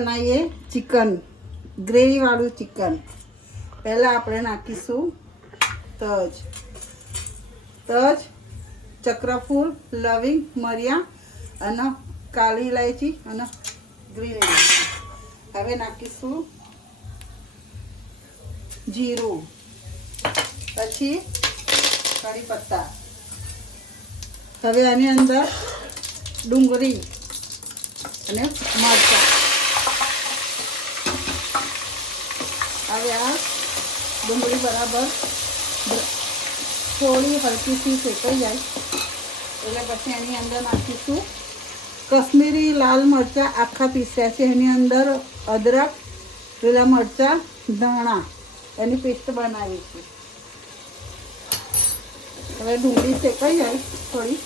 बनाइए chicken gravy वालू chicken. पहला આપણે નાખીશું તજ, ચક્રફૂલ, લવિંગ, મરિયા અને કાળી ઇલાયચી અને ગ્રીન ઇલાયચી। હવે નાખીશું જીરું, પછી કઢી પત્તા। હવે આની અંદર ડુંગળી અને મરચાં। હવે આ ડુંગળી બરાબર થોડી હલકી सी શેકાઈ જાય એટલે પછી એની અંદર નાખીશું કશ્મીરી લાલ મરચાં આખા પીસ્યા છે। એની અંદર અદરક, લીલા મરચાં, ધાણા એની પેસ્ટ બનાવી છે। હવે ડુંગળી શેકાઈ જાય થોડી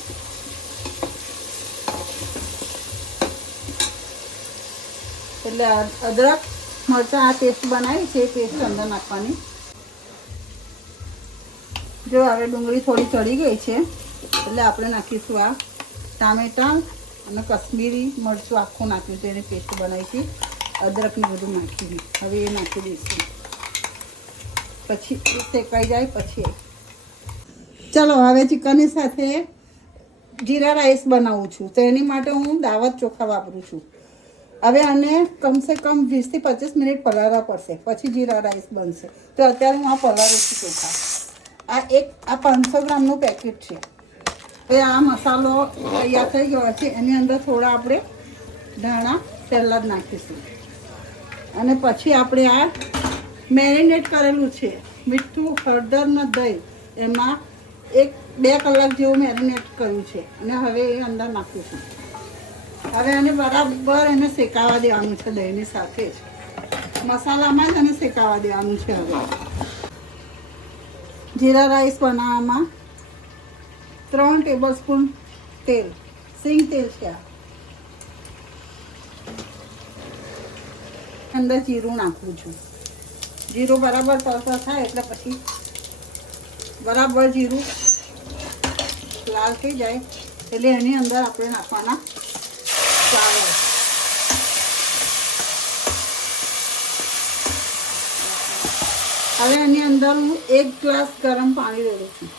એટલે અદરક મરચાં આ પેસ્ટ બનાવી છે પેસ્ટ અંદર નાખવાની। જો હવે ડુંગળી થોડી ચડી ગઈ છે એટલે આપણે નાખીશું આ ટામેટા અને કશ્મીરી મરચું આખું નાખ્યું છે એની પેસ્ટ બનાવી છે અદરકને બધું નાખી। હવે એ નાખી દઈશું પછી શેકાઈ જાય પછી। ચાલો હવે ચિકનની સાથે જીરા રાઈસ બનાવું છું તો એની માટે હું દાવત ચોખા વાપરું છું। હવે આને કમસે કમ 20 થી 25 મિનિટ પલાળવા પડશે પછી જીરા રાઈસ બનશે। તો અત્યારે હું આ પલાળું છું ચોખા। આ 500 ગ્રામનું પેકેટ છે। હવે આ મસાલો તૈયાર થઈ ગયો છે એની અંદર થોડા આપણે ધાણા પહેલાં જ નાખીશું અને પછી આપણે આ મેરિનેટ કરેલું છે મીઠું, હળદર ને દહીં એમાં 1-2 કલાક જેવું મેરિનેટ કર્યું છે અને હવે એ અંદર નાખીશું। હવે આને બરાબર એને શેકાવા દેવાનું છે દહીંની સાથે જ મસાલામાં જ એને શેકાવા દેવાનું છે। હવે જીરા રાઈસ બનાવવામાં 3 ટેબલસ્પૂન તેલ, સિંગ તેલ છે આ। અંદર જીરું નાખું છું। જીરું બરાબર તળતર થાય એટલે પછી બરાબર જીરું લાલ થઈ જાય એટલે એની અંદર આપણે નાખવાના ચાવલ। હવે એની અંદર હું 1 ગ્લાસ ગરમ પાણી રેડું છું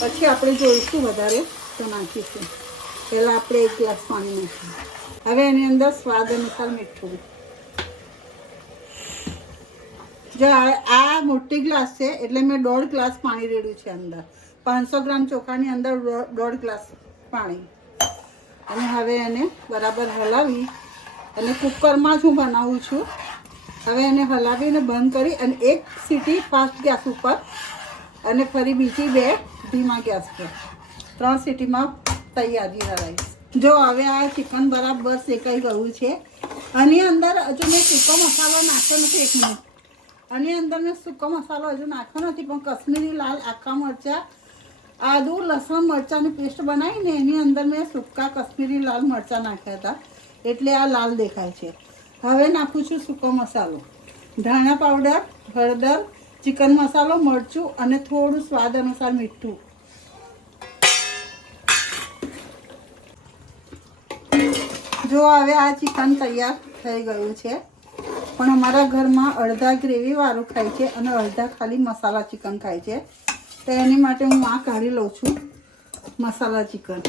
પછી આપણે જોઈશું વધારે તો નાખીશું। પહેલાં આપણે 1 ગ્લાસ પાણી નાખીશું। હવે એની અંદર સ્વાદ અનુસાર મીઠું। જો આ મોટી ગ્લાસ છે એટલે મેં 1.5 ગ્લાસ પાણી રેડ્યું છે અંદર। 500 ગ્રામ ચોખાની અંદર 1.5 ગ્લાસ પાણી અને હવે એને બરાબર હલાવી અને કુકરમાં જ હું બનાવું છું। હવે એને હલાવીને બંધ કરી અને 1 સીટી ફાસ્ટ ગેસ ઉપર અને ફરી બીજી 2 ધીમા ગેસ પર 3 સીટીમાં તૈયાર જીરા રાઈસ। જો હવે આ ચિકન બરાબર શેકાઈ ગયું છે। આની અંદર હજુ મેં સૂકો મસાલો નાખ્યો નથી। 1 મિનિટ આની અંદર મેં સૂકો મસાલો હજુ નાખ્યો નથી પણ કશ્મીરી લાલ આખા મરચાં, આદુ, લસણ, મરચાંની પેસ્ટ બનાવીને એની અંદર મેં સૂકા કશ્મીરી લાલ મરચાં નાખ્યા હતા એટલે આ લાલ દેખાય છે। હવે નાખું છું સૂકો મસાલો, ધાણા પાવડર, હળદર, ચિકન મસાલો, મરચું અને થોડું સ્વાદ અનુસાર મીઠું। જો હવે આ ચિકન તૈયાર થઈ ગયું છે પણ અમારા ઘરમાં અડધા ગ્રેવીવાળું ખાય છે અને અડધા ખાલી મસાલા ચિકન ખાય છે તો એની માટે હું આ કાઢી લઉં છું મસાલા ચિકન।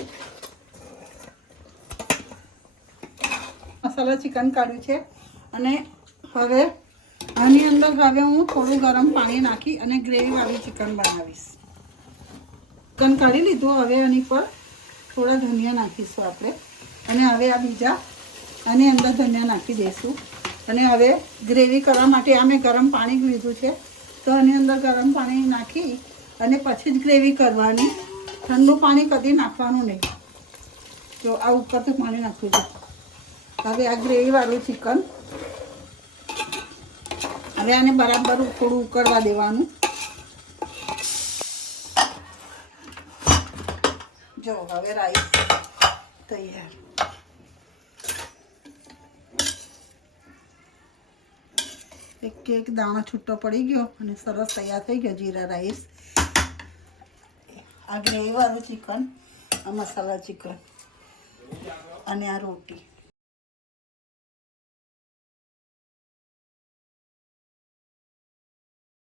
મસાલા ચિકન કાઢ્યું છે અને હવે આની અંદર હવે હું થોડું ગરમ પાણી નાખી અને ગ્રેવીવાળી ચિકન બનાવીશ। ચિકન કાઢી લીધું। હવે આની પર થોડા ધનિયા નાખીશું આપણે અને હવે આ બીજા આની અંદર ધનિયા નાખી દઈશું અને હવે ગ્રેવી કરવા માટે આ મેં ગરમ પાણી લીધું છે તો આની અંદર ગરમ પાણી નાખી અને પછી જ ગ્રેવી કરવાની। ઠંડુ પાણી કદી નાખવાનું નહીં। જો આ ઉપરથી પાણી નાખ્યું છે। હવે આ ગ્રેવીવાળું ચિકન હવે આને બરાબર થોડું ઉકળવા દેવાનું। જો હવે રાઈસ તૈયાર। એક દાણો છૂટો પડી ગયો અને સરસ તૈયાર થઈ ગયો જીરા રાઈસ। આ ગ્રેવીવાળું ચિકન, આ મસાલા ચિકન અને આ રોટી।